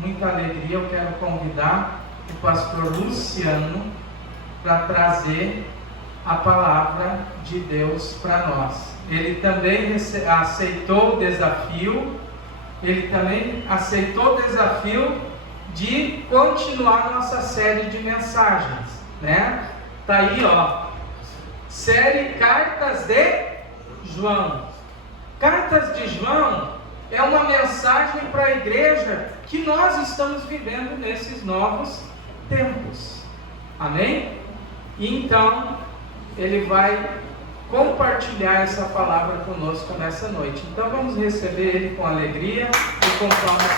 muita alegria, eu quero convidar o pastor Luciano para trazer a palavra de Deus para nós. Ele também aceitou o desafio, de continuar nossa série de mensagens, né? Tá aí, ó, série Cartas de João. Cartas de João é uma mensagem para a igreja que nós estamos vivendo nesses novos tempos. Amém? E então ele vai compartilhar essa palavra conosco nessa noite. Então vamos receber ele com alegria e com palmas.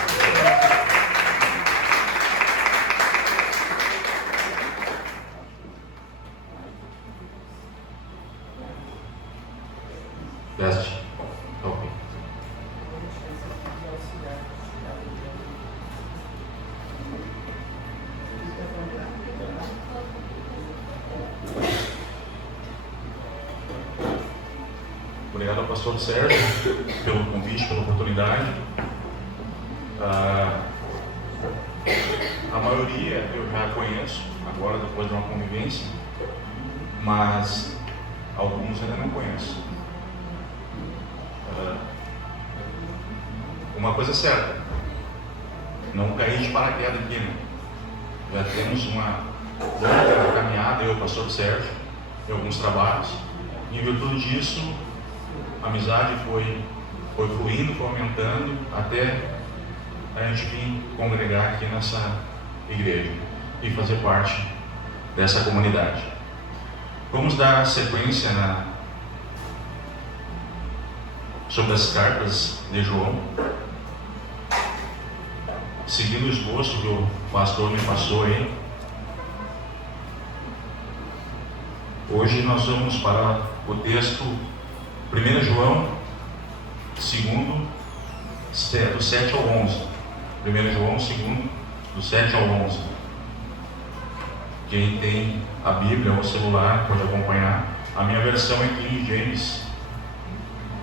Teste. Ok. Obrigado ao pastor Sérgio pelo convite, pela oportunidade. A maioria eu já conheço, agora depois de uma convivência, mas alguns ainda não conheço. Uma coisa é certa, não caí de paraquedas aqui, né? Já temos uma longa caminhada, eu e o pastor Sérgio, em alguns trabalhos. Em virtude disso, a amizade foi fluindo, foi aumentando, até a gente vir congregar aqui nessa igreja e fazer parte dessa comunidade. Vamos dar sequência sobre as cartas de João, seguindo o esboço que o pastor me passou aí. Hoje nós vamos para o texto 1 João 2, do 7 ao 11. 1 João 2, do 7 ao 11. Quem tem a Bíblia ou o celular pode acompanhar. A minha versão é King James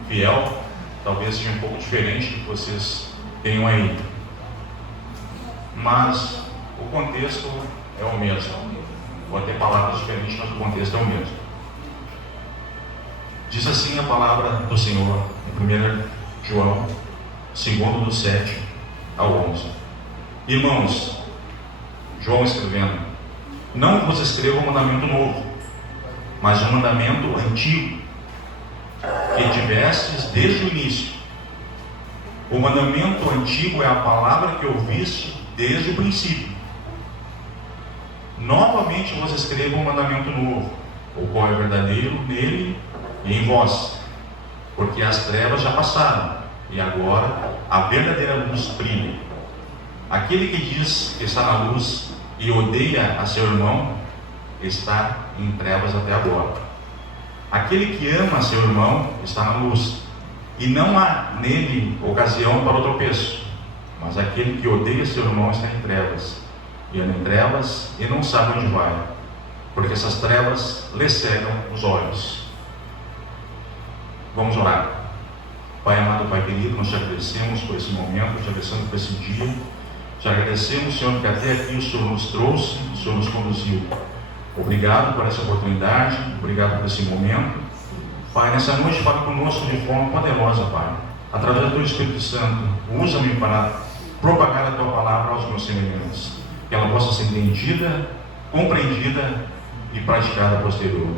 Fiel, talvez seja um pouco diferente do que vocês tenham aí, mas o contexto é o mesmo. Pode ter palavras diferentes, mas o contexto é o mesmo. Diz assim a palavra do Senhor em 1 João 2, do 7 ao 11. Irmãos, João escrevendo: não vos escrevo um mandamento novo, mas um mandamento antigo, que tivestes desde o início. O mandamento antigo é a palavra que ouviste desde o princípio. Novamente vos escrevo um mandamento novo, o qual é verdadeiro nele e em vós, porque as trevas já passaram, e agora a verdadeira luz brilha. Aquele que diz que está na luz e odeia a seu irmão, está em trevas até agora. Aquele que ama seu irmão está na luz, e não há nele ocasião para o tropeço. Mas aquele que odeia seu irmão está em trevas, e anda em trevas e não sabe onde vai, porque essas trevas lhe cegam os olhos. Vamos orar. Pai amado, Pai querido, nós te agradecemos por esse momento, te agradecemos por esse dia, te agradecemos, Senhor, que até aqui o Senhor nos trouxe, o Senhor nos conduziu. Obrigado por essa oportunidade, obrigado por esse momento. Pai, nessa noite fala conosco de forma poderosa, Pai. Através do Teu Espírito Santo, usa-me para propagar a Tua palavra aos meus semelhantes. Que ela possa ser entendida, compreendida e praticada posterior.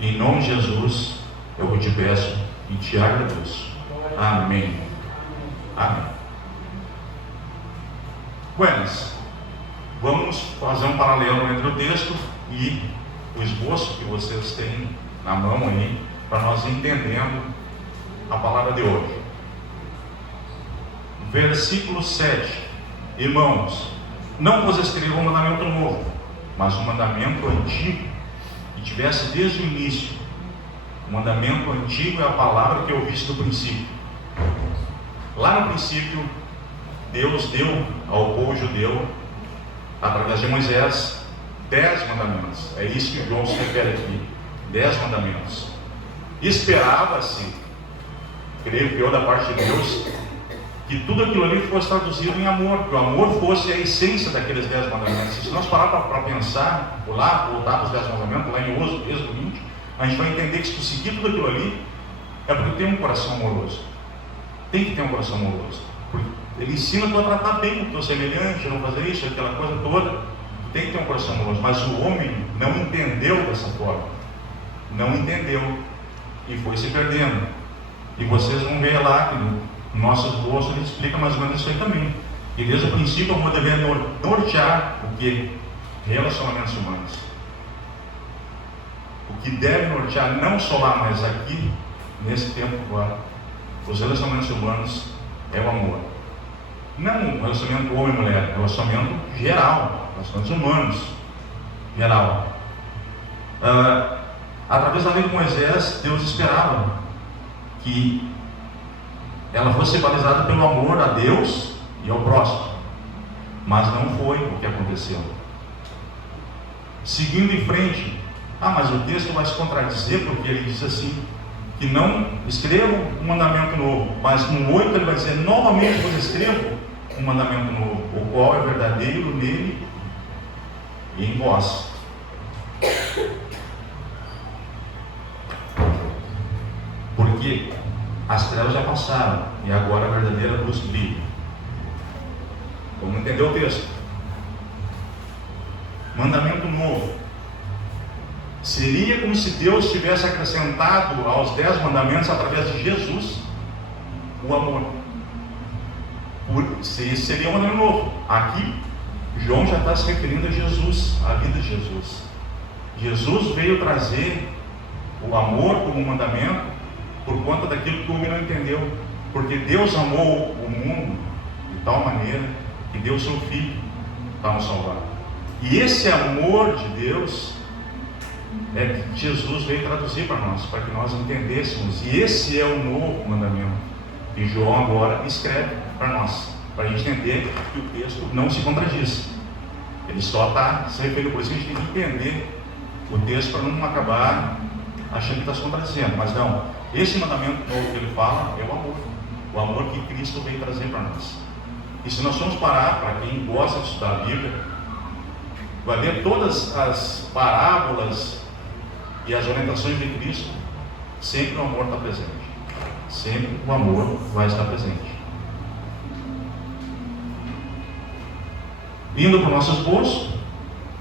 Em nome de Jesus, eu te peço e te agradeço. Amém. Amém. Buenas. Vamos fazer um paralelo entre o texto e o esboço que vocês têm na mão aí, para nós entendendo a palavra de hoje. Versículo 7. Irmãos, não vos escrevo um mandamento novo, mas um mandamento antigo, que tivesse desde o início. O mandamento antigo é a palavra que ouviste do princípio. Lá no princípio, Deus deu ao povo judeu, através de Moisés, 10 mandamentos. É isso que João se refere aqui. 10 mandamentos. Esperava-se, creio que eu da parte de Deus, que tudo aquilo ali fosse traduzido em amor, que o amor fosse a essência daqueles 10 mandamentos. Se nós parar para pensar, voltar para os 10 mandamentos, lá em Êxodo 20, a gente vai entender que se tu seguir tudo aquilo ali, é porque tem um coração amoroso. Tem que ter um coração amoroso. Porque ele ensina tu a tratar bem o teu semelhante, a não fazer isso, aquela coisa toda. Tu tem que ter um coração amoroso. Mas o homem não entendeu dessa forma. Não entendeu. E foi se perdendo. E vocês vão ver lá que no nosso esboço ele explica mais ou menos isso aí também. E desde o princípio o amor deveria nortear o que? Relacionamentos humanos. O que deve nortear não só lá, mas aqui, nesse tempo agora, os relacionamentos humanos é o amor. Não o relacionamento homem e mulher, é o relacionamento geral, relacionamentos humanos geral. Através da lei de Moisés, Deus esperava que ela fosse balizada pelo amor a Deus e ao próximo, mas não foi o que aconteceu. Seguindo em frente, mas o texto vai se contradizer, porque ele diz assim, que não escrevo um mandamento novo, mas no 8 ele vai dizer, novamente vos escrevo um mandamento novo, o qual é verdadeiro nele e em vós. Porque as trevas já passaram e agora a verdadeira luz brilha. Vamos entender o texto. Mandamento novo. Seria como se Deus tivesse acrescentado aos 10 mandamentos, através de Jesus, o amor. Esse seria um mandamento novo. Aqui, João já está se referindo a Jesus, a vida de Jesus. Jesus veio trazer o amor como mandamento por conta daquilo que o homem não entendeu. Porque Deus amou o mundo de tal maneira que deu seu Filho para nos salvar. E esse amor de Deus é que Jesus veio traduzir para nós, para que nós entendêssemos. E esse é o novo mandamento que João agora escreve para nós, para a gente entender que o texto não se contradiz. Ele só está se referindo, por isso a gente tem que entender o texto para não acabar achando que está se contradizendo. Mas não, esse mandamento novo que ele fala é o amor que Cristo veio trazer para nós. E se nós formos parar, para quem gosta de estudar a Bíblia, vai ler todas as parábolas e as orientações de Cristo, sempre o amor está presente. Sempre o amor vai estar presente. Indo para o nosso esboço,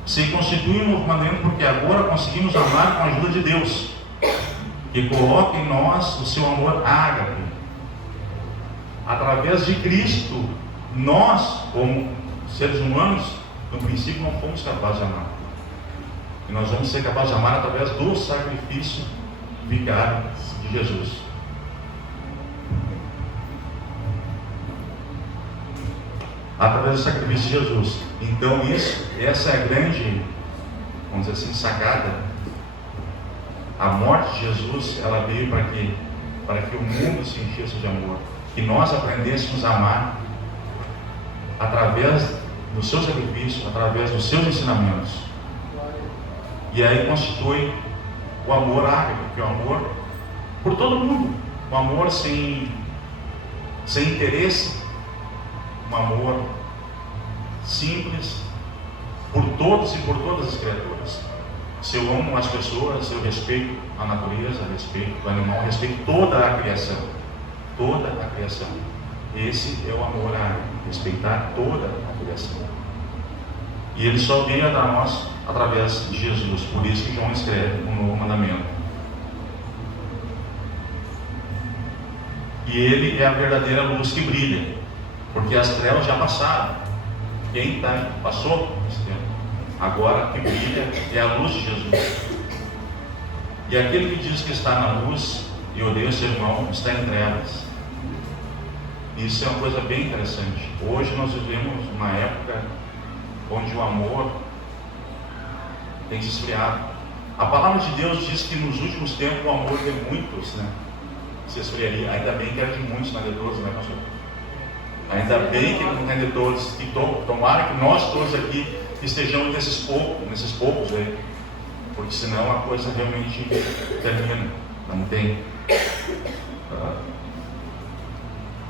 se constitui um novo mandamento, porque agora conseguimos amar com a ajuda de Deus, que coloca em nós o seu amor ágape. Através de Cristo, nós, como seres humanos, no princípio não fomos capazes de amar. E nós vamos ser capazes de amar através do sacrifício vicário de Jesus. Através do sacrifício de Jesus. Então essa é a grande, vamos dizer assim, sacada. A morte de Jesus, ela veio para quê? Para que o mundo se enchesse de amor. Que nós aprendêssemos a amar através do seu sacrifício, através dos seus ensinamentos. E aí constitui o amor ágape, que é o amor por todo mundo. Um amor sem interesse. Um amor simples por todos e por todas as criaturas. Se eu amo as pessoas, se eu respeito a natureza, respeito o animal, respeito toda a criação. Toda a criação. Esse é o amor ágape, respeitar toda a criação. E ele só veio a dar a nós através de Jesus. Por isso que João escreve um novo mandamento. E ele é a verdadeira luz que brilha, porque as trevas já passaram. Quem passou esse tempo? Agora que brilha é a luz de Jesus. E aquele que diz que está na luz e odeia o seu irmão está em trevas. Isso é uma coisa bem interessante. Hoje nós vivemos uma época onde o amor tem se esfriado. A palavra de Deus diz que nos últimos tempos o amor de muitos, se esfriaria. Ainda bem que era de muitos, não é de todos, pastor? Ainda bem que não tem de todos. Que tomara que nós todos aqui estejamos nesses poucos aí, porque senão a coisa realmente termina. Não tem.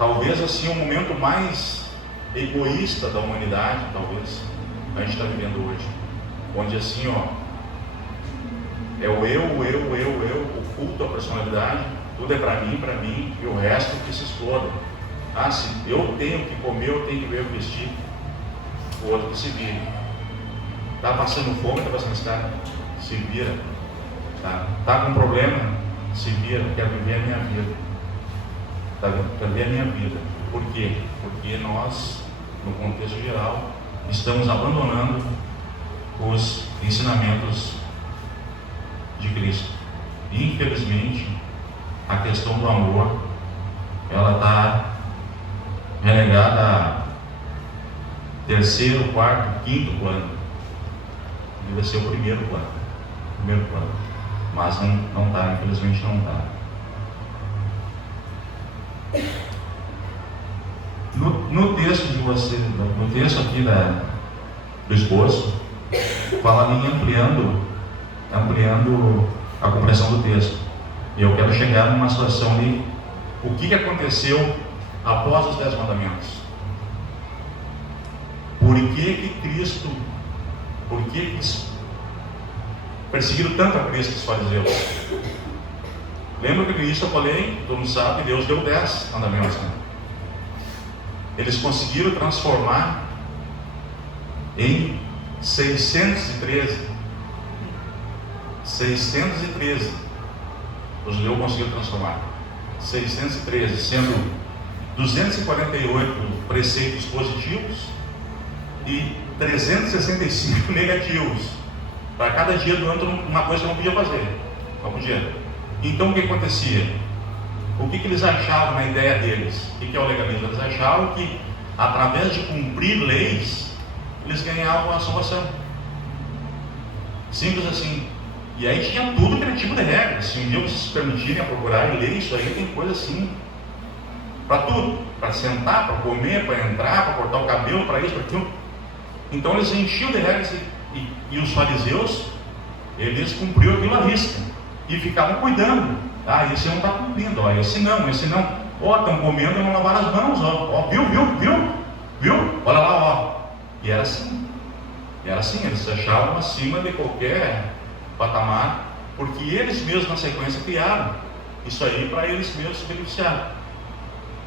talvez assim o momento mais egoísta da humanidade, talvez, a gente está vivendo hoje. Onde assim, é o eu, o culto à personalidade, tudo é para mim, e o resto que se exploda. Se eu tenho que comer, eu tenho que ver o vestir, o outro que se vira. Está passando fome, está passando escada, se vira. Tá com problema, se vira, quero viver a minha vida. Quero viver a minha vida. Por quê? Porque nós, no contexto geral, estamos abandonando os ensinamentos de Cristo. E, infelizmente, a questão do amor, ela está relegada a terceiro, quarto, quinto plano. Deve ser o primeiro plano. Mas não está, infelizmente não está. No texto de você, no texto aqui do esboço, fala em ampliando a compreensão do texto. E eu quero chegar numa situação ali, o que aconteceu após os 10 mandamentos? Por que perseguiram tanto a Cristo os fariseus? Lembra que no início eu falei, todo mundo sabe, Deus deu 10 mandamentos, né? Eles conseguiram transformar em 613. Os judeus conseguiram transformar 613, sendo 248 preceitos positivos e 365 negativos. Para cada dia do ano, uma coisa que não podia fazer. Não podia. Então o que acontecia? O que eles achavam na ideia deles? O que é o legalismo? Eles achavam que através de cumprir leis, eles ganhavam a salvação. Simples assim. E aí tinha tudo que era tipo de regra. Se um dia vocês se permitirem a procurar e ler isso aí, tem coisa assim. Para tudo. Para sentar, para comer, para entrar, para cortar o cabelo, para isso, para aquilo. Então eles enchiam de regras e os fariseus, eles cumpriam aquilo à risca. E ficavam cuidando. Esse não está cumprindo, esse não. Estão comendo e não lavaram as mãos, viu? Olha lá, E era assim, eles se achavam acima de qualquer patamar, porque eles mesmos na sequência criaram isso aí para eles mesmos se beneficiarem.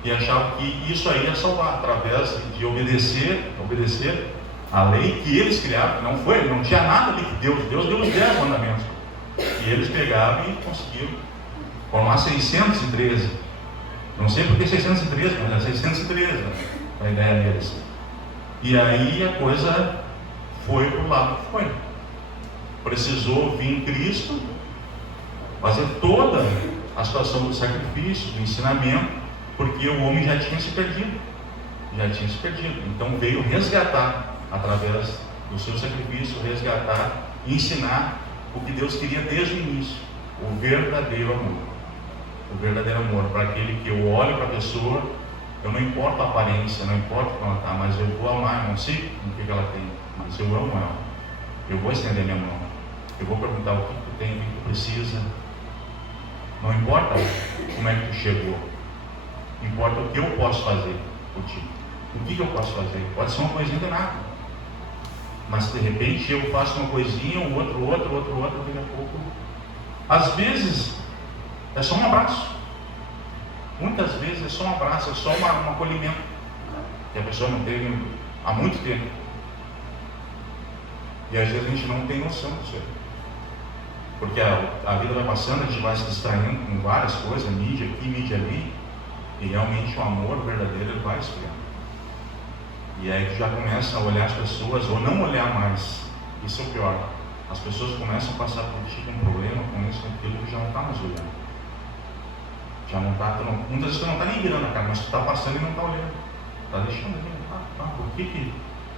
E achavam que isso aí ia salvar, através de obedecer a lei que eles criaram, que não tinha nada ali que Deus deu os 10 mandamentos. E eles pegavam e conseguiram formar 613. Não sei porque 613, mas é 613 a ideia deles. E aí a coisa foi para o lado que foi. Precisou vir Cristo, fazer toda a situação do sacrifício, do ensinamento, porque o homem já tinha se perdido. Então veio resgatar, através do seu sacrifício, e ensinar o que Deus queria desde o início, o verdadeiro amor, para aquele que eu olho para a pessoa, eu não importo a aparência, não importa como ela está, mas eu vou amar, eu não sei o que ela tem, mas eu amo ela, eu vou estender minha mão, eu vou perguntar o que tu tem, o que tu precisa, não importa como é que tu chegou, importa o que eu posso fazer por ti. O que eu posso fazer? Pode ser uma coisinha de nada, mas de repente eu faço uma coisinha, o outro, daqui a pouco. Às vezes é só um abraço, muitas vezes é só um abraço, é só um acolhimento que a pessoa não teve há muito tempo. E às vezes a gente não tem noção disso aí, porque a vida vai passando, a gente vai se distraindo com várias coisas, mídia aqui, mídia ali, e realmente o amor verdadeiro ele vai esfriando. E aí tu já começa a olhar as pessoas, ou não olhar mais. Isso é o pior. As pessoas começam a passar por ti com um problema, com isso, com aquilo, que já não está mais olhando. Já não está, muitas vezes tu não está nem virando a cara, mas tu está passando e não está olhando. Está deixando ali.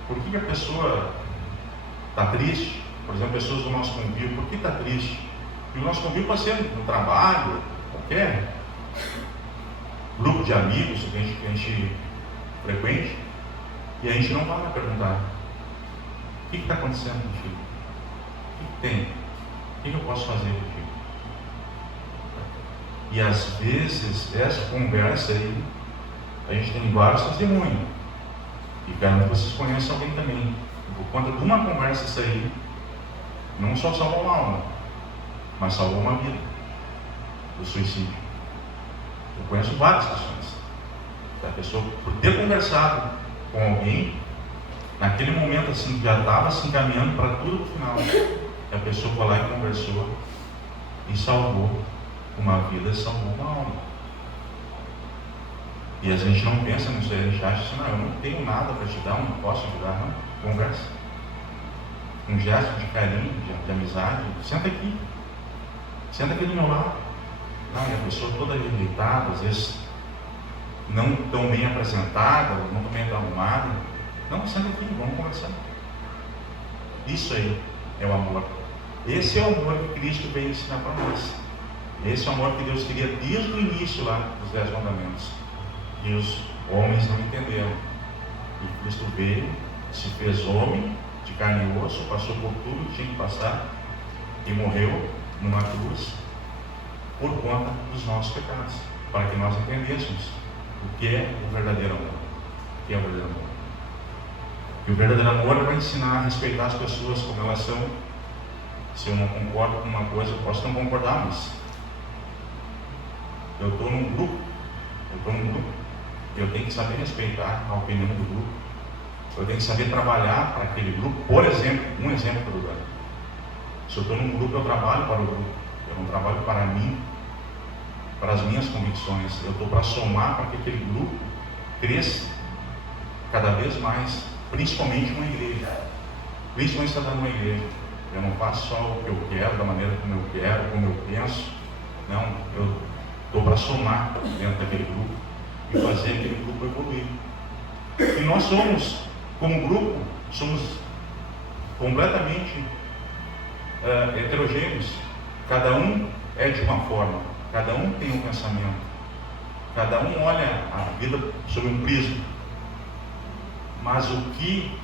Por que a pessoa está triste? Por exemplo, pessoas do nosso convívio, por que está triste? Porque o nosso convívio pode ser no trabalho, qualquer grupo de amigos que a gente frequente. E a gente não vai perguntar: o que está acontecendo contigo? O que tem? O que eu posso fazer contigo? E às vezes essa conversa aí A gente tem vários testemunhos. E quero que vocês conheçam alguém também. Por conta de uma conversa isso aí, não só salvou uma alma, mas salvou uma vida do suicídio. Eu conheço várias situações. A pessoa, por ter conversado com alguém, naquele momento assim, já estava se encaminhando para tudo no final, a pessoa foi lá e conversou e salvou uma vida, salvou uma alma. E a gente não pensa nisso aí, a gente acha assim, não, eu não tenho nada para te dar, eu não posso ajudar, não. Conversa. Um gesto de carinho, de amizade, senta aqui do meu lado. Não, e a pessoa toda rejeitada, às vezes não tão bem apresentada, não tão bem arrumada. Não, senta aqui, vamos conversar. Isso aí é o amor. Esse é o amor que Cristo veio ensinar para nós. Esse é o amor que Deus queria desde o início lá dos 10 mandamentos. E os homens não entenderam. E Cristo veio, se fez homem, de carne e osso, passou por tudo que tinha que passar e morreu numa cruz por conta dos nossos pecados, para que nós entendêssemos o que é o verdadeiro amor. O que é o verdadeiro amor? E o verdadeiro amor vai ensinar a respeitar as pessoas como elas são. Se eu não concordo com uma coisa, eu posso não concordar, mas eu estou num grupo, eu tenho que saber respeitar a opinião do grupo, eu tenho que saber trabalhar para aquele grupo. Por exemplo, um exemplo do lugar. Se eu estou num grupo, eu trabalho para o grupo, eu não trabalho para mim, para as minhas convicções, eu estou para somar para que aquele grupo cresça cada vez mais, principalmente uma igreja, principalmente se está dando uma igreja. Eu não faço só o que eu quero, da maneira como eu quero, como eu penso, não, eu estou para somar dentro daquele grupo e fazer aquele grupo evoluir. E nós somos, como grupo, somos completamente heterogêneos. Cada um é de uma forma, cada um tem um pensamento, cada um olha a vida sob um prisma. Mas o que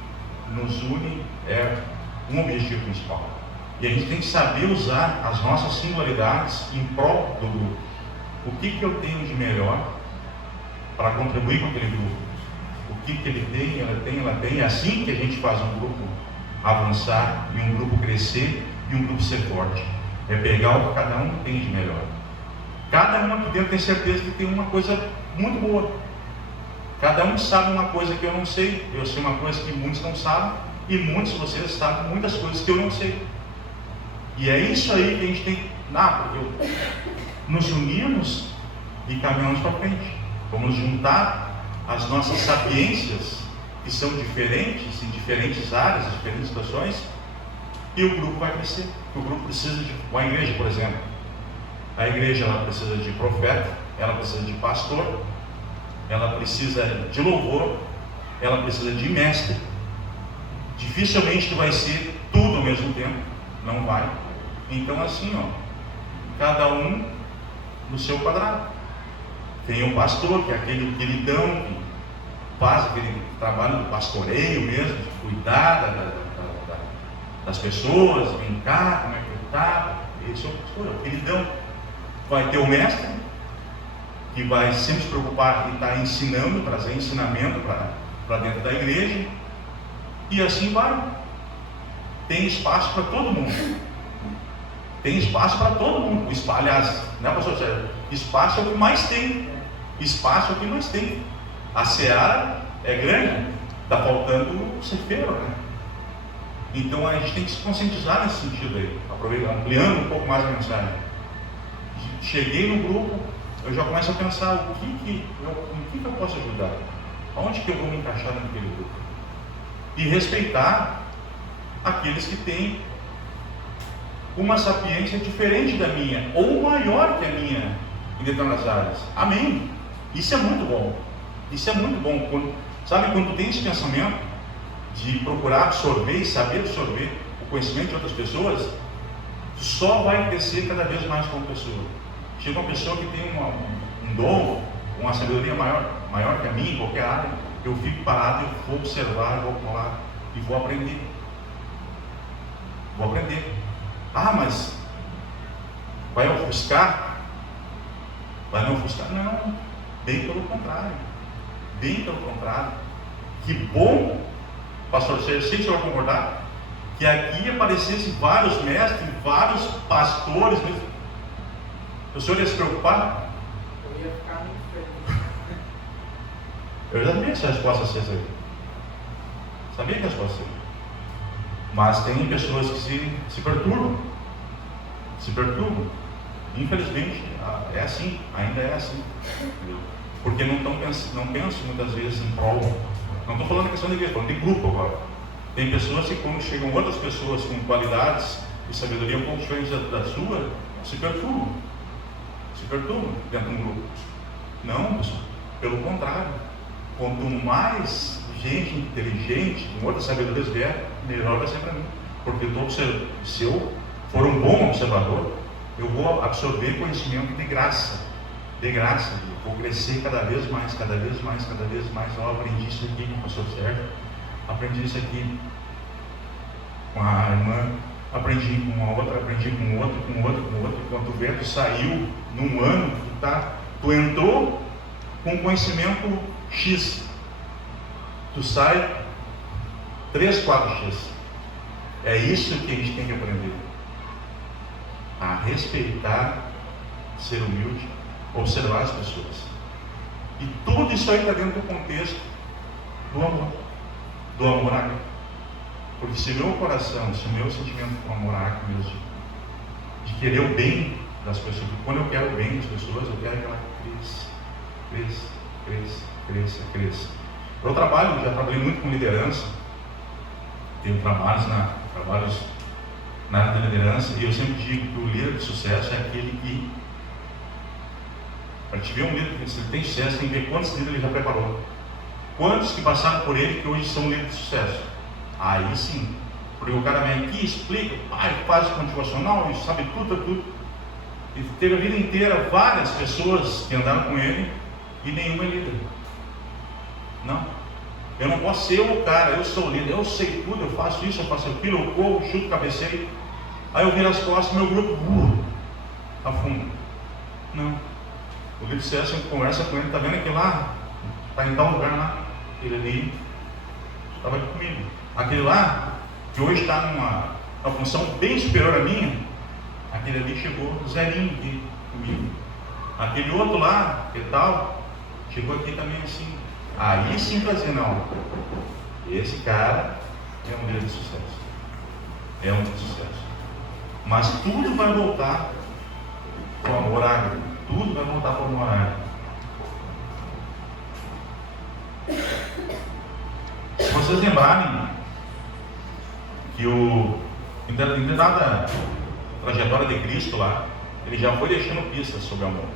nos une é um objetivo principal. E a gente tem que saber usar as nossas singularidades em prol do grupo. O que eu tenho de melhor para contribuir com aquele grupo? O que ele tem, ela tem. É assim que a gente faz um grupo avançar e um grupo crescer e um grupo ser forte. É pegar o que cada um tem de melhor. Cada um aqui dentro tem certeza que tem uma coisa muito boa. Cada um sabe uma coisa que eu não sei. Eu sei uma coisa que muitos não sabem. E muitos de vocês sabem muitas coisas que eu não sei. E é isso aí que a gente tem que... porque nos unimos e caminhamos para frente. Vamos juntar as nossas sapiências, que são diferentes, em diferentes áreas, em diferentes situações, e o grupo vai crescer. O grupo precisa de... Uma igreja, por exemplo. A igreja, ela precisa de profeta, ela precisa de pastor, ela precisa de louvor, ela precisa de mestre. Dificilmente tu vai ser tudo ao mesmo tempo, não vai. Então assim, cada um no seu quadrado. Tem um pastor, que é aquele queridão, que faz aquele trabalho do pastoreio mesmo, de cuidar das pessoas, vem cá, como é que eu está, esse é o pastor, é o queridão. Vai ter o mestre, que vai sempre se preocupar em estar ensinando, trazer ensinamento para dentro da igreja. E assim vai. Tem espaço para todo mundo. Tem espaço para todo mundo. Aliás, né, pastor Sérgio? Espaço é o que mais tem. Espaço é o que mais tem. A seara é grande. Está faltando o cefeiro, né? Então a gente tem que se conscientizar nesse sentido aí. Ampliando um pouco mais a mensagem. Cheguei no grupo, eu já começo a pensar em que eu posso ajudar. Aonde que eu vou me encaixar naquele grupo? E respeitar aqueles que têm uma sapiência diferente da minha, ou maior que a minha, em determinadas áreas. Amém? Isso é muito bom. Isso é muito bom. Quando tu tem esse pensamento de procurar absorver e saber absorver o conhecimento de outras pessoas, tu só vai crescer cada vez mais como pessoa. Chega uma pessoa que tem um dom, uma sabedoria maior que a minha em qualquer área, eu fico parado, eu vou observar, eu vou falar e vou aprender. Vou aprender. Mas vai ofuscar? Vai me ofuscar? Não, bem pelo contrário. bem pelo contrário. Que bom, pastor, sei se o senhor vai concordar, que aqui aparecessem vários mestres, vários pastores. O senhor ia se preocupar? Eu ia ficar muito feliz. Eu já sabia que a resposta ia ser essa aí. Sabia que a resposta ia ser. Mas tem pessoas que se perturbam. Se perturbam. Infelizmente, é assim, ainda é assim. Entendeu? Porque não pensam muitas vezes em prol. Não estou falando da questão da igreja, estou falando de grupo agora. Tem pessoas que, quando chegam outras pessoas com qualidades e sabedoria um pouco diferentes da sua, se perturbam. Se perturbam dentro de um grupo. Não, pessoal. Pelo contrário. Quanto mais gente inteligente, com outra sabedoria vier, melhor vai ser para mim. Porque se eu for um bom observador, eu vou absorver conhecimento de graça. De graça. Eu vou crescer cada vez mais, cada vez mais, cada vez mais. Eu aprendi isso aqui com o pastor Sérgio. Aprendi isso aqui com a irmã. Aprendi com uma outra, aprendi com outro, com outro, com outro. Quando o vento saiu num ano, tu entrou com conhecimento X. Tu sai 3, 4x. É isso que a gente tem que aprender. A respeitar, ser humilde, observar as pessoas. E tudo isso aí está dentro do contexto do amor. Do amor ágape. Porque se o meu coração, se o meu sentimento com amor ágape mesmo, de querer o bem das pessoas, quando eu quero o bem das pessoas, eu quero que ela cresça, cresça, cresça, cresça, cresça. Eu já trabalhei muito com liderança. Tenho trabalhos na área da liderança, e eu sempre digo que o líder de sucesso é aquele que, para te ver um líder que tem sucesso, tem que ver quantos líderes ele já preparou, quantos que passaram por ele que hoje são líderes de sucesso. Aí sim, porque o cara vem aqui, explica, faz motivacional, e sabe tudo, e teve a vida inteira várias pessoas que andaram com ele e nenhuma é líder. Não, eu não posso ser o cara, eu sou líder, eu sei tudo, eu faço isso, eu faço aquilo, eu corro, chuto, cabeceio. Aí eu viro as costas, meu grupo afunda. Não. O líder de sucesso, eu conversa com ele, está vendo aquele lá? Está em tal lugar lá. Ele ali estava aqui comigo. Aquele lá, que hoje está numa função bem superior à minha, aquele ali chegou zerinho aqui comigo. Aquele outro lá, que tal, chegou aqui também assim. Aí sim fazer, não. Esse cara é um líder de sucesso. É um líder de sucesso. Mas tudo vai voltar para o amor ágape. Tudo vai voltar para o amor ágape. Se vocês lembrarem que em determinada trajetória de Cristo lá, ele já foi deixando pistas sobre o amor.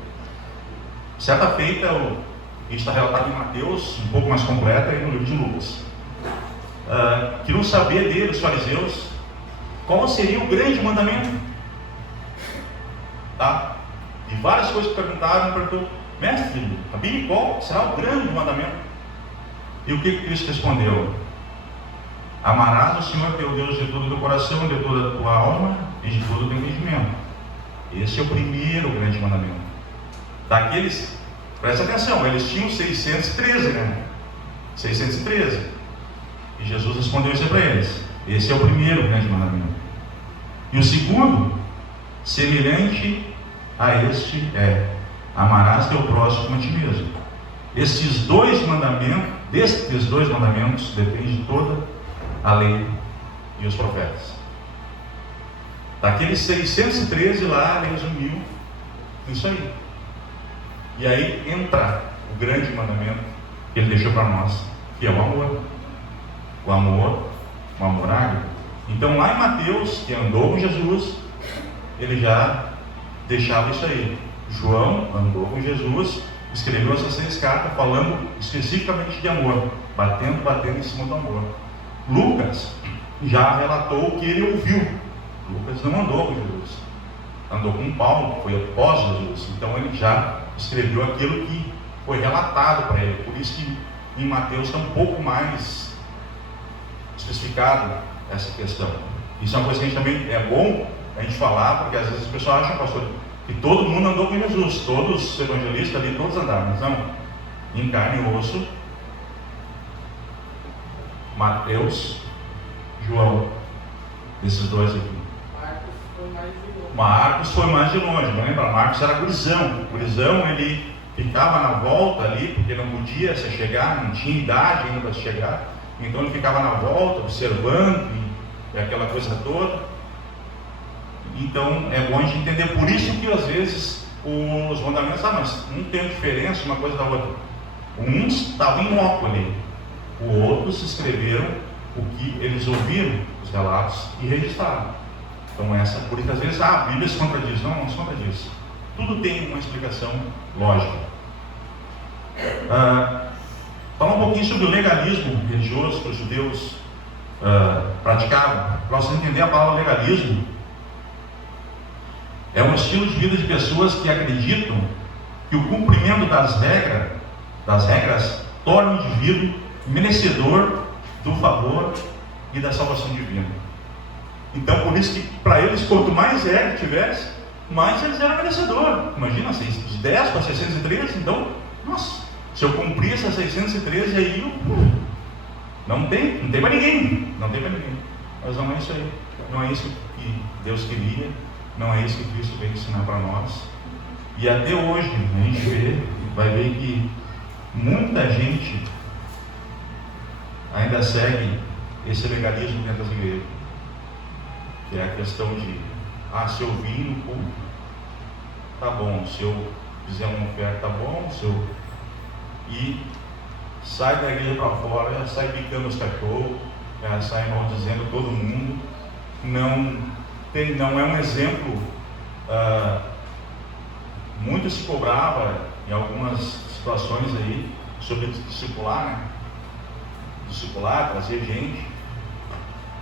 Certa feita, isso está relatado em Mateus, um pouco mais completa, e no livro de Lucas. Queriam saber dele, os fariseus, qual seria o grande mandamento. Tá? De várias coisas que perguntaram, perguntou, mestre, Rabi, qual será o grande mandamento? E o que Cristo respondeu? Amarás o Senhor teu Deus de todo o teu coração, de toda a tua alma e de todo o teu entendimento. Esse é o primeiro grande mandamento. Daqueles, presta atenção, eles tinham 613, né? 613. E Jesus respondeu isso para eles. Esse é o primeiro grande mandamento. E o segundo, semelhante a este, amarás teu próximo como a ti mesmo. Destes dois mandamentos depende toda a lei e os profetas. Daqueles 613 lá, ele resumiu isso aí. E aí entra o grande mandamento que ele deixou para nós, que é o amor. O amor ágape. Então lá em Mateus, que andou com Jesus, ele já deixava isso aí. João andou com Jesus, escreveu essas 6 cartas falando especificamente de amor, batendo em cima do amor. Lucas já relatou o que ele ouviu. Lucas não andou com Jesus, andou com Paulo, foi após Jesus. Então ele já escreveu aquilo que foi relatado para ele. Por isso que em Mateus está um pouco mais especificado essa questão. Isso é uma coisa que a gente também é bom a gente falar, porque às vezes as pessoas acham, pastor, que todo mundo andou com Jesus, todos os evangelistas ali, todos andaram. Mas não, em carne e osso, Mateus, João, desses dois aqui. Marcos foi mais de longe, não lembra? Marcos era gurizão. O gurizão, ele ficava na volta ali, porque não podia se chegar, não tinha idade ainda para se chegar. Então ele ficava na volta, observando, e aquela coisa toda. Então é bom a gente entender, por isso que às vezes os mandamentos, mas não tem diferença uma coisa da outra. Uns estavam em loco ali, os outros escreveram o que eles ouviram, os relatos, e registraram. Então por isso às vezes a Bíblia se contradiz. Não se contradiz. Tudo tem uma explicação lógica. Falar um pouquinho sobre o legalismo religioso que os judeus praticavam. Para você entender a palavra legalismo, é um estilo de vida de pessoas que acreditam que o cumprimento das regras torna o indivíduo merecedor do favor e da salvação divina. Então, por isso que para eles, quanto mais regra tivesse, mais eles eram merecedores. Imagina, de 10 para 613, então, nossa, se eu cumprir essas 613, aí não tem para ninguém. Não tem para ninguém. Mas não é isso aí. Não é isso que Deus queria. Não é isso que Cristo veio ensinar para nós. E até hoje, a gente vai ver que muita gente ainda segue esse legalismo dentro das igrejas. Que é a questão de, se eu vir no culto, tá bom. Se eu fizer uma oferta, tá bom. E sai da igreja para fora, já sai picando os cachorros, já sai maldizendo todo mundo. Não é um exemplo. Muito se cobrava em algumas situações aí sobre discipular, né? Discipular, trazer gente.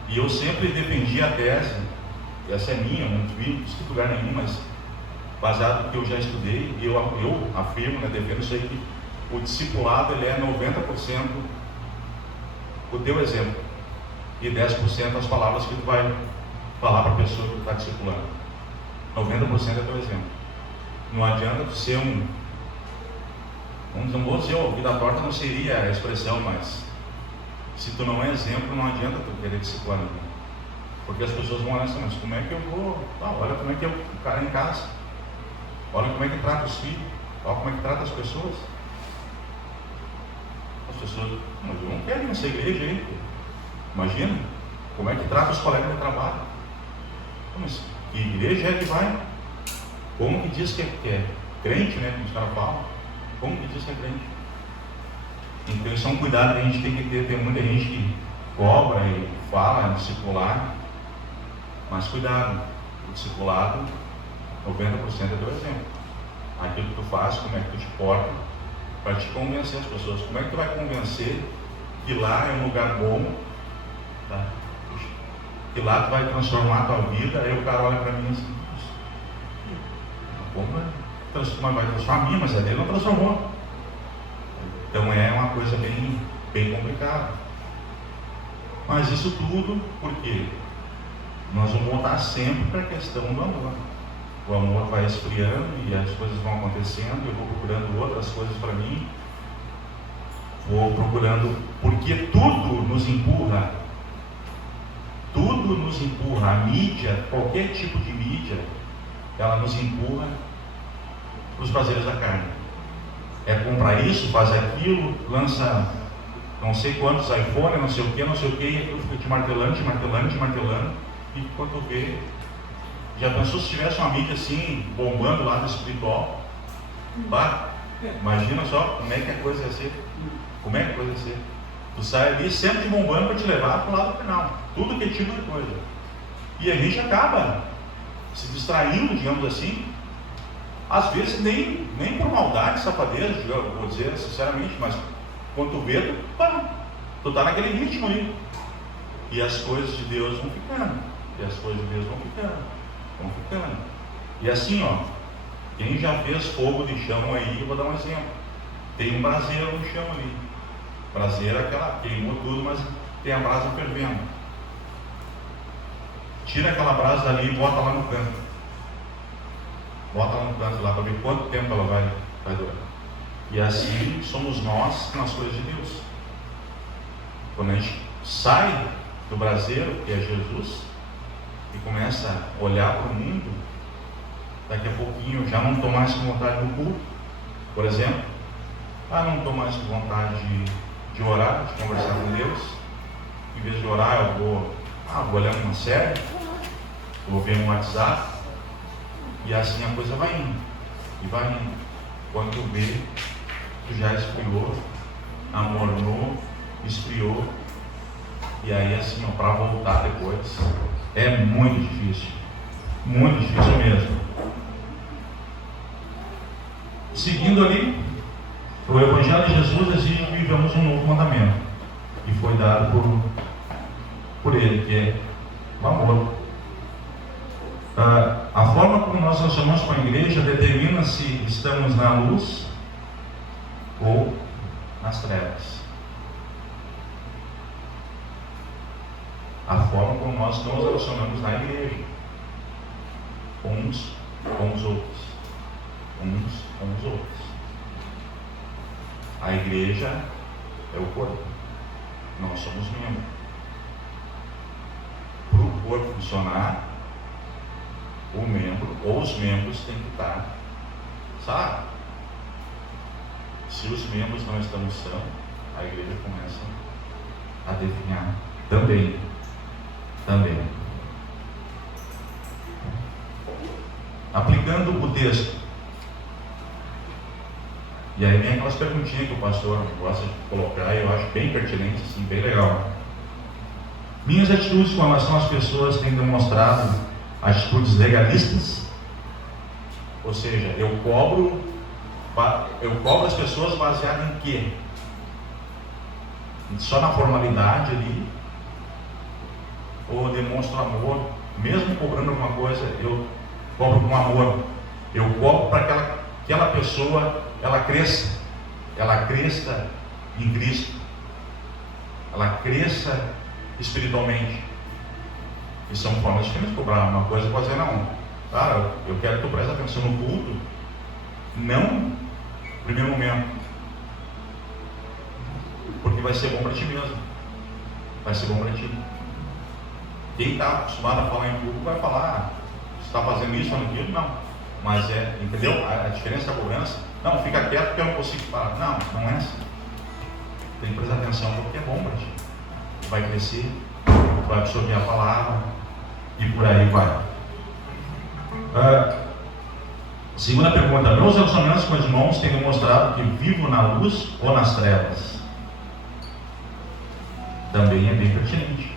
E eu sempre defendi a tese, essa é minha, não vi em lugar nenhum, mas baseado no que eu já estudei, e eu afirmo, né, defendo isso aí, que o discipulado ele é 90% o teu exemplo e 10% as palavras que tu vai falar para a pessoa que tu está discipulando. 90% é teu exemplo. Não adianta tu ser não vou dizer, vida torta não seria a expressão, mas se tu não é exemplo, não adianta tu querer discipular ninguém. Porque as pessoas vão olhar assim, mas como é que eu vou? Olha como é que é o cara em casa. Olha como é que trata os filhos. Olha como é que trata as pessoas. As pessoas, mas eu não quero ir nessa igreja aí. Imagina como é que trata os colegas de trabalho. Mas que igreja é que vai? Como que diz que é crente, né? Como os caras falam. Como que diz que é crente? Então isso é um cuidado que a gente tem que ter. Tem muita gente que cobra e fala discipular, mas cuidado, o discipulado 90% é teu exemplo. Aquilo que tu faz, como é que tu te porta, para te convencer as pessoas. Como é que tu vai convencer que lá é um lugar bom, tá? Que lá tu vai transformar a tua vida? Aí o cara olha para mim assim, como vai transformar a minha, mas a dele não transformou. Então é uma coisa bem complicada. Mas isso tudo porque nós vamos voltar sempre para a questão do amor. O amor vai esfriando e as coisas vão acontecendo. Eu vou procurando outras coisas para mim. Vou procurando, porque tudo nos empurra. Tudo nos empurra. A mídia, qualquer tipo de mídia, ela nos empurra para os prazeres da carne. É comprar isso, fazer aquilo, lança não sei quantos iPhone, não sei o que, e aquilo fica te martelando, e quando vê, já pensou se tivesse uma mídia assim, bombando lá no espiritual? Imagina só como é que a coisa ia ser. Como é que a coisa ia ser? Tu sai ali sempre bombando para te levar para o lado final. Tudo que é tipo de coisa. E a gente acaba se distraindo, digamos assim. Às vezes nem por maldade, safadeza, vou dizer sinceramente, mas quando tu vê, tu tá naquele ritmo aí. E as coisas de Deus vão ficando. E assim, quem já fez fogo de chão aí, eu vou dar um exemplo. Tem um braseiro no chão ali. Braseiro é aquela, queimou tudo, mas tem a brasa fervendo. Tira aquela brasa dali e bota lá no canto. Bota lá no canto lá para ver quanto tempo ela vai durar. E assim somos nós nas coisas de Deus. Quando a gente sai do braseiro, que é Jesus, e começa a olhar para o mundo, daqui a pouquinho já não estou mais com vontade do culto, por exemplo. Não estou mais com vontade de orar, de conversar com Deus. Em vez de orar, eu vou olhando uma série, vou ver no WhatsApp, e assim a coisa vai indo, e vai indo. Quando tu vê, tu já esfriou, amornou, esfriou, e aí assim, para voltar depois, é muito difícil mesmo. Seguindo ali, o Evangelho de Jesus exige que vivamos um novo mandamento, e foi dado por Ele, que é o amor. A forma como nós relacionamos com a igreja determina se estamos na luz ou nas trevas. A forma como nós nos relacionamos na igreja, uns com os outros. A igreja é o corpo, nós somos membros. Para o corpo funcionar, o membro ou os membros têm que estar, sabe? Se os membros não estão sãos, a igreja começa a definhar também. Aplicando o texto, e aí vem aquelas perguntinhas que o pastor gosta de colocar, e eu acho bem pertinente, assim, bem legal. Minhas atitudes com relação às pessoas têm demonstrado atitudes legalistas, ou seja, eu cobro as pessoas baseado em quê? Só na formalidade ali, ou demonstro amor, mesmo cobrando alguma coisa, eu cobro com amor, eu cobro para que aquela pessoa ela cresça em Cristo, ela cresça espiritualmente. E são formas diferentes de cobrar. Uma coisa pode dizer, não, cara, eu quero que tu preste atenção no culto, não no primeiro momento, porque vai ser bom para ti mesmo, vai ser bom para ti. Quem está acostumado a falar em culto vai falar, você está fazendo isso ou aquilo? Não, mas entendeu? A diferença da cobrança, não, fica quieto porque eu não consigo falar. Não é assim. Tem que prestar atenção porque é bom para ti, vai crescer, vai absorver a palavra e por aí vai. Segunda pergunta: meus relacionamentos com os irmãos têm demonstrado que vivo na luz ou nas trevas? Também é bem pertinente.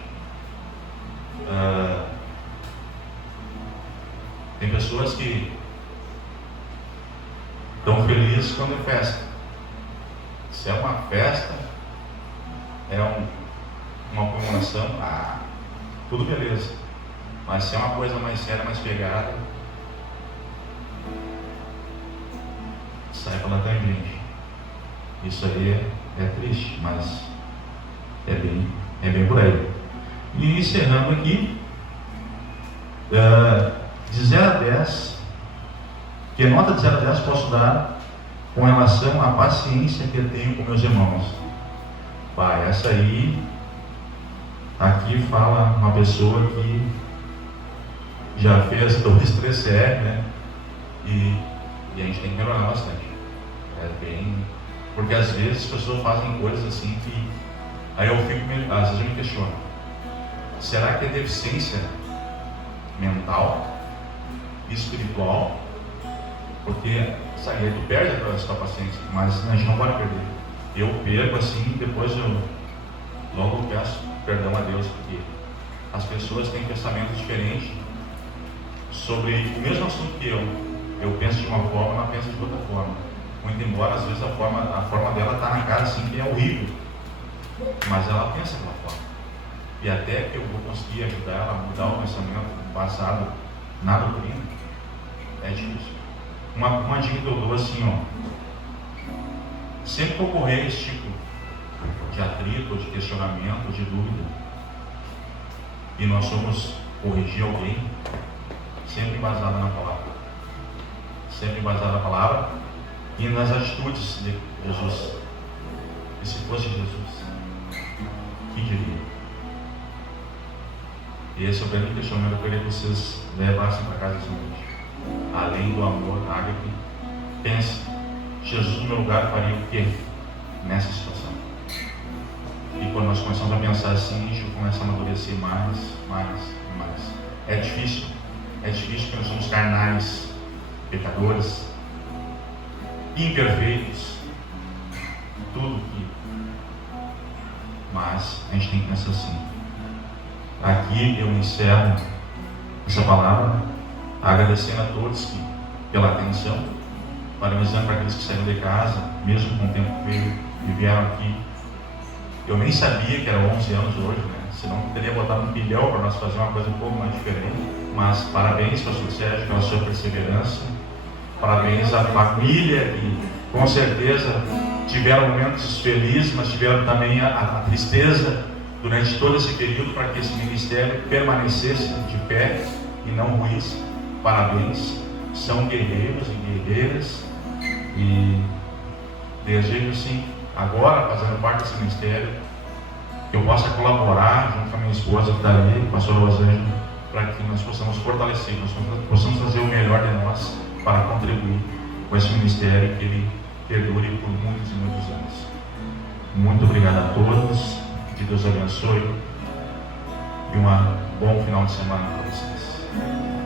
Tem pessoas que estão felizes quando é festa. Se é uma festa, é uma comemoração, tudo beleza. Mas se é uma coisa mais séria, mais pegada, sai pela tangente. Isso aí é triste, mas é bem por aí. E encerrando aqui, de 0 a 10, que nota de 0 a 10 posso dar com relação à paciência que eu tenho com meus irmãos? Essa aí, aqui fala uma pessoa que já fez 2, 3 CR, né? E a gente tem que melhorar bastante. Porque às vezes as pessoas fazem coisas assim que aí às vezes eu me questiono: será que é deficiência mental, espiritual? Porque aí tu perde a sua paciência, mas a gente não pode perder. Eu perco assim, depois eu logo peço perdão a Deus, porque as pessoas têm pensamentos diferentes sobre o mesmo assunto que eu penso de uma forma, ela pensa de outra forma. Muito embora às vezes a forma dela está na cara assim que é horrível, mas ela pensa de uma forma. E até que eu vou conseguir ajudar ela a mudar o pensamento passado na doutrina, é difícil. Uma dica que eu dou assim, sempre que ocorrer esse tipo de atrito, de questionamento, de dúvida, e nós vamos corrigir alguém, sempre embasado na palavra. Sempre embasado na palavra e nas atitudes de Jesus. E se fosse Jesus, que diria? E esse é o grande questionamento que eu queria que vocês levassem para casa essa noite. Além do amor, ágape, pense, Jesus no meu lugar faria o quê nessa situação? E quando nós começamos a pensar assim, a gente começa a amadurecer mais e mais. É difícil porque nós somos carnais, pecadores, imperfeitos, tudo que. Mas a gente tem que pensar assim. Aqui eu encerro essa palavra agradecendo a todos pela atenção, parabenizando para aqueles que saíram de casa, mesmo com o tempo que veio e vieram aqui. Eu nem sabia que era 11 anos hoje, né? Senão teria botado um bilhão para nós fazer uma coisa um pouco mais diferente. Mas parabéns, pastor Sérgio, pela sua perseverança. Parabéns à família que com certeza tiveram momentos felizes, mas tiveram também a tristeza durante todo esse período para que esse ministério permanecesse de pé e não ruísse. Parabéns, são guerreiros e guerreiras, e desejo sim, agora fazendo parte desse ministério, que eu possa colaborar junto com a minha esposa que está ali, o pastor Rosângela, para que nós possamos fortalecer, nós possamos fazer o melhor de nós para contribuir com esse ministério, que ele perdure por muitos e muitos anos. Muito obrigado a todos, que Deus abençoe e um bom final de semana para vocês.